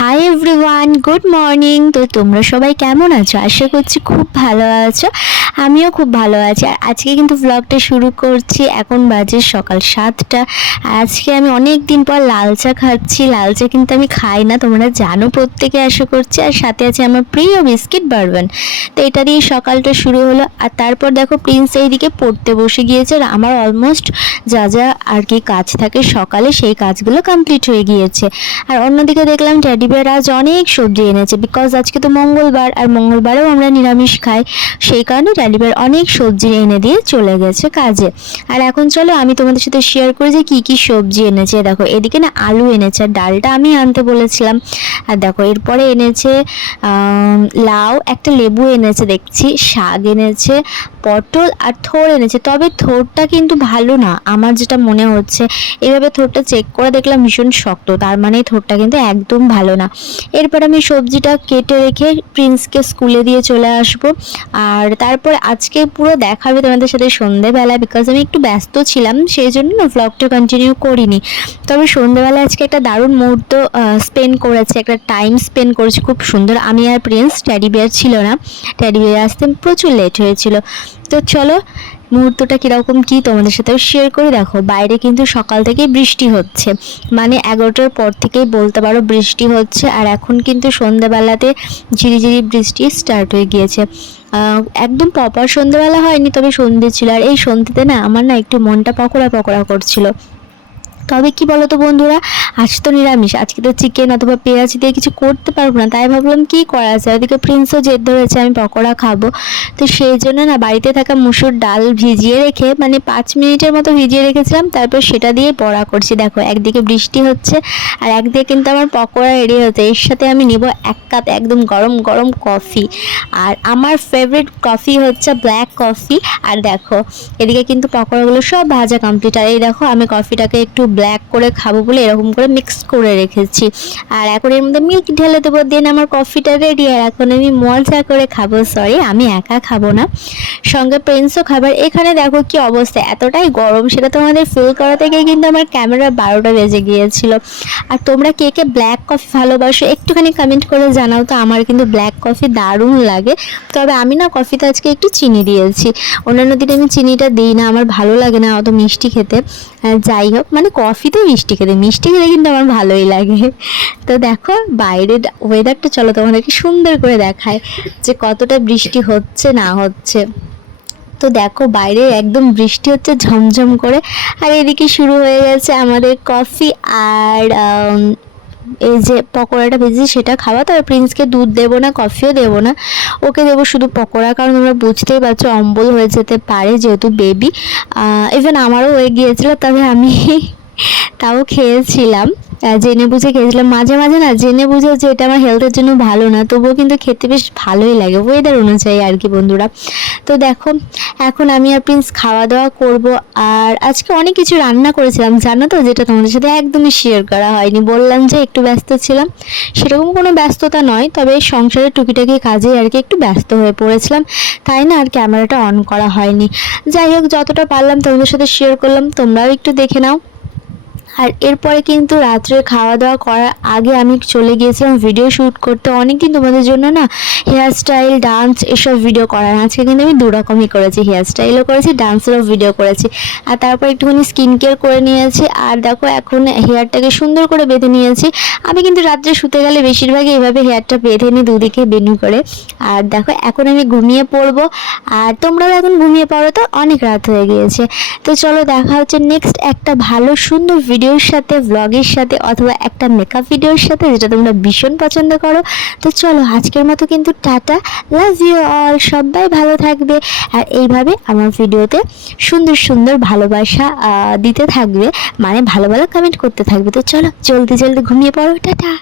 Hi everyone good morning তো তোমরা সবাই কেমন আছো? আশা করছি খুব ভালো আছো। আমিও খুব ভালো আছি। আর আজকে কিন্তু ব্লগটা শুরু করছি। এখন বাজে সকাল সাতটা। আজকে আমি অনেক দিন পর লাল চা খাচ্ছি। লাল চা কিন্তু আমি খাই না, তোমরা জানো প্রত্যেকে আশা করছি। আর সাথে আছে আমার প্রিয় বিস্কিট বারবান। তো এটা দিয়ে সকালটা শুরু হলো। আর তারপর দেখো প্রিন্স এইদিকে পড়তে বসে গিয়েছে। আর আমার অলমোস্ট যা যা আর কি কাজ থাকে সকালে, সেই কাজগুলো কমপ্লিট হয়ে গিয়েছে। আর অন্যদিকে দেখলাম ট্যাডি বিয়ার আজ অনেক সবজি এনেছে বিকজ আজকে তো মঙ্গলবার, আর মঙ্গলবারেও আমরা নিরামিষ খাই। সেই কারণে ট্যাডি অনেক সবজি এনে দিয়ে চলে গেছে কাজে। আর এখন চলো আমি তোমাদের সাথে শেয়ার করি যে কী কী সবজি এনেছে। দেখো, এদিকে না আলু এনেছে, আর ডালটা আমি আনতে বলেছিলাম। আর দেখো, এরপরে এনেছে লাউ, একটা লেবু এনেছে, দেখছি, শাক এনেছে পটল আর থোড় এনেছে। তবে থোড়টা কিন্তু ভালো না, আমার যেটা মনে হচ্ছে। এভাবে থোড়টা চেক করে দেখলাম ভীষণ শক্ত, তার মানে থোড়টা কিন্তু একদম ভালো না। এরপর আমি সবজিটা কেটে রেখে প্রিন্সকে স্কুলে দিয়ে চলে আসব। আর তারপর আজকে পুরো দেখাবে তোমাদের সাথে সন্ধেবেলা বিকজ আমি একটু ব্যস্ত ছিলাম, সেই জন্য না ব্লগটা কন্টিনিউ করিনি। তবে সন্ধেবেলা আজকে একটা দারুণ মুহূর্ত স্পেন্ড করেছে, একটা টাইম স্পেন্ড করেছে, খুব সুন্দর। আমি আর প্রিন্স ট্যাডি বিয়ার ছিল না। ট্যাডি বিয়ার আসতে প্রচুর লেট হয়েছিল। তো চলো, মুহূর্তটা কীরকম কী তোমাদের সাথেও শেয়ার করে দেখো। বাইরে কিন্তু সকাল থেকে বৃষ্টি হচ্ছে। মানে এগারোটার পর থেকেই বলতে পারো বৃষ্টি হচ্ছে, আর এখন কিন্তু সন্ধ্যাবেলাতে ঝিরিঝিরি বৃষ্টি স্টার্ট হয়ে গিয়েছে। একদম প্রপার সন্ধ্যাবেলা হয়নি, তবে সন্ধে ছিল। আর এই সন্ধ্যেতে না, আমার না একটু মনটা পকোড়া পকোড়া করছিল। তবে কি বলো তো বন্ধুরা, আজ তো নিরামিষ, আজকে তো চিকেন অথবা পেঁয়াজ দিয়ে কিছু করতে পারব না, তাই ভাবলাম কি করা যায়? ওদিকে প্রিন্সও জেদ ধরেছে আমি পকোড়া খাব। তো সেই জন্য না, বাড়িতে থাকা মুসুর ডাল ভিজিয়ে রেখে মানে পাঁচ মিনিটের মতো ভিজিয়ে রেখেছিলাম, তারপর সেটা দিয়ে বড়া করছি। দেখো, একদিকে বৃষ্টি হচ্ছে, আর একদিকে কিন্তু আমার পকোড়া রেডি হচ্ছে এর সাথে আমি নিব এক কাপ একদম গরম গরম কফি আর আমার ফেভারিট কফি হচ্ছে ব্ল্যাক কফি আর দেখো, এদিকে কিন্তু পকোড়াগুলো সব ভাজা কমপ্লিট আর এই দেখো, আমি কফিটাকে একটু ব্ল্যাক করে খাব বলে এরকম করে মিক্স করে রেখেছি। আর এখন এর মধ্যে মিল্ক ঢেলে দেবো দেন আমার কফিটা রেডি আর এখন আমি মজা করে খাব সরি আমি একা খাব না। সঙ্গে প্রিন্সও খাবার। এখানে দেখো কি অবস্থা, এতটাই গরম, সেটা তোমাদের ফিল করা থেকে কিন্তু আমার ক্যামেরা বারোটা বেজে গিয়েছিল। আর তোমরা কে কে ব্ল্যাক কফি ভালোবাসো, একটুখানি কমেন্ট করে জানাও তো, আমার কিন্তু ব্ল্যাক কফি দারুণ লাগে। তবে আমি না কফিতে আজকে একটু চিনি দিয়েছি। অন্যান্য দিনে আমি চিনিটা দিই না, আমার ভালো লাগে না অত মিষ্টি খেতে। যাই হোক মানে কফিতে মিষ্টি খেতে। মিষ্টি খেতে কিন্তু আমার ভালোই লাগে। তো দেখো, বাইরের ওয়েদারটা চলো তোমাদেরকে সুন্দর করে দেখায় যে কতটা বৃষ্টি হচ্ছে, না হচ্ছে। তো দেখো, বাইরে একদম বৃষ্টি হচ্ছে, ঝমঝম করে। আর এদিকে শুরু হয়ে গেছে আমাদের কফি আর এই যে পকোড়াটা ভেজেছি, সেটা খাওয়া। তবে প্রিন্সকে দুধ দেবো না কফিও দেবো না। ওকে দেবো শুধু পকোড়া, কারণ তোমরা বুঝতেই পারছ, অম্বল হয়ে যেতে পারে যেহেতু বেবি ইভেন আমারও হয়ে গিয়েছিল, তবে আমি তাও খেয়েছিলাম। জেনে বুঝে খেয়েছিলাম। মাঝে মাঝে না জেনে বুঝে যে এটা আমার হেলথের জন্য ভালো না, তবুও কিন্তু খেতে বেশ ভালোই লাগে। ওয়েদার অনুযায়ী আর কি বন্ধুরা। তো দেখো, এখন আমি আর প্রিন্স খাওয়া দাওয়া করব। আর আজকে অনেক কিছু রান্না করেছিলাম। জানো তো যেটা তোমাদের সাথে একদমই শেয়ার করা হয়নি। বললাম যে একটু ব্যস্ত ছিলাম। সেরকম কোনো ব্যস্ততা নয়, তবে সংসারের টুকিটাকি কাজে আর কি একটু ব্যস্ত হয়ে পড়েছিলাম। তাই না আর ক্যামেরাটা অন করা হয়নি। যাই হোক, যতটা পারলাম তোমাদের সাথে শেয়ার করলাম। তোমরাও একটু দেখে নাও। আর এরপরে কিন্তু রাত্রে খাওয়া দাওয়া করার আগে আমি চলে গিয়েছিলাম ভিডিও শ্যুট করতে। অনেক অনেকদিন তোমাদের জন্য না হেয়ার স্টাইল ডান্স এসব ভিডিও করার। আজকে কিন্তু আমি দু রকমই করেছি। হেয়ার স্টাইলও করেছি ডান্সেরও ভিডিও করেছি। আর তারপর একটুখানি স্কিন কেয়ার করে নিয়েছি। আর দেখো, এখন হেয়ারটাকে সুন্দর করে বেঁধে নিয়েছি। আমি কিন্তু রাত্রে শুতে গেলে বেশিরভাগই এভাবে হেয়ারটা বেঁধে নিই দুদিকে বেনু করে। আর দেখো, এখন আমি ঘুমিয়ে পড়ব। আর তোমরাও এখন ঘুমিয়ে পড়ো তো? অনেক রাত হয়ে গিয়েছে। তো চলো, দেখা হচ্ছে নেক্সট একটা ভালো, সুন্দর ভিডিওর সাথে ব্লগের সাথে অথবা একটা মেকআপ ভিডিওর সাথে যেটা তোমরা ভীষণ পছন্দ করো। তো চলো আজকের মতো কিন্তু টাটা। লাভ ইউ অল সবাই ভালো থাকবে। আর এইভাবে আমার ভিডিওতে সুন্দর সুন্দর ভালোবাসা দিতে থাকবে। মানে ভালো ভালো কমেন্ট করতে থাকবে। তো চলো জলদি জলদি ঘুমিয়ে পড়ো। টাটা।